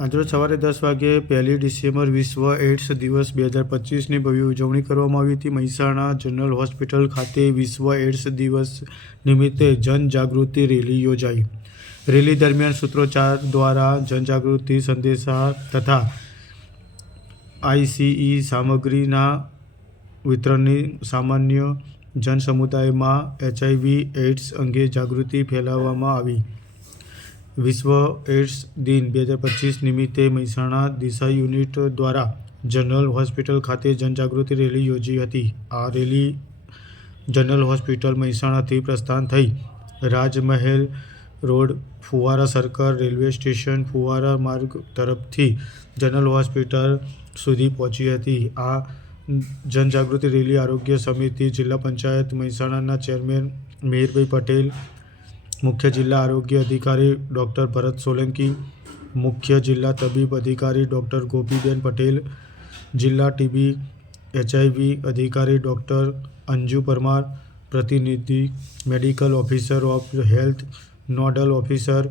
આજરોજ સવારે 10 વાગ્યે 1 ડિસેમ્બર વિશ્વ એઇડ્સ દિવસ 2025ની ભવ્ય ઉજવણી કરવામાં આવી હતી. મહેસાણા જનરલ હોસ્પિટલ ખાતે વિશ્વ એઇડ્સ દિવસ નિમિત્તે જનજાગૃતિ રેલી યોજાઈ. રેલી દરમિયાન સૂત્રોચ્ચાર દ્વારા જનજાગૃતિ સંદેશા તથા આઈસીઈ સામગ્રીના વિતરણની સામાન્ય જનસમુદાયમાં એચઆઈવી એઇડ્સ અંગે જાગૃતિ ફેલાવવામાં આવી. વિશ્વ એઇડ્સ દિન 2025 નિમિત્તે મહેસાણા દિશા યુનિટ દ્વારા જનરલ હોસ્પિટલ ખાતે જનજાગૃતિ રેલી યોજી હતી. આ રેલી જનરલ હોસ્પિટલ મહેસાણાથી પ્રસ્થાન થઈ રાજમહેલ રોડ, ફુવારા સર્કલ, રેલવે સ્ટેશન, ફુવારા માર્ગ તરફથી જનરલ હોસ્પિટલ સુધી પહોંચી હતી. આ જનજાગૃતિ રેલી આરોગ્ય સમિતિ જિલ્લા પંચાયત મહેસાણાના ચેરમેન મિહિરભાઈ પટેલ, મુખ્ય જિલ્લા આરોગ્ય અધિકારી ડૉક્ટર ભરત સોલંકી, મુખ્ય જિલ્લા તબીબ અધિકારી ડૉક્ટર ગોપીબેન પટેલ, જિલ્લા ટીબી એચઆઈવી અધિકારી ડૉક્ટર અંજુ પરમાર, પ્રતિનિધિ medical officer of health, nodal officer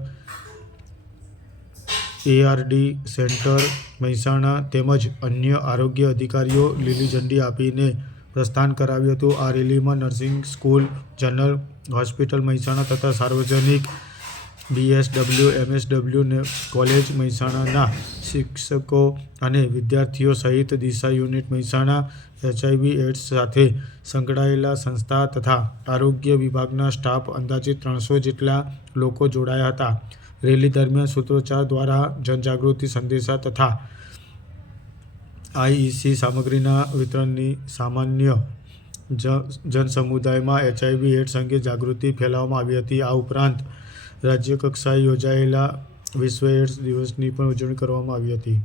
ARD centre Mehsana તેમજ અન્ય આરોગ્ય અધિકારીઓ લીલી ઝંડી આપીને પ્રસ્થાન કરાવ્યું હતું. આ રેલીમાં nursing school, general hospital Mehsana તથા સાર્વજનિક બીએસડબલ્યુ, એમએસડબલ્યુ કોલેજ મહેસાણાના શિક્ષકો અને વિદ્યાર્થીઓ સહિત દિશા યુનિટ મહેસાણા, એચઆઈવી એઇડ્સ સાથે સંકળાયેલા સંસ્થા તથા આરોગ્ય વિભાગના સ્ટાફ અંદાજિત 300 જેટલા લોકો જોડાયા હતા. રેલી દરમિયાન સૂત્રોચ્ચાર દ્વારા જનજાગૃતિ સંદેશા તથા આઈસીઈ સામગ્રીના વિતરણની સામાન્ય જનસમુદાયમાં એચઆઈવી એઇડ્સ અંગે જાગૃતિ ફેલાવવામાં આવી હતી. આ ઉપરાંત રાજ્ય કક્ષાએ યોજાયેલા વિશ્વ એઇડ્સ દિવસની પણ ઉજવણી કરવામાં આવી હતી.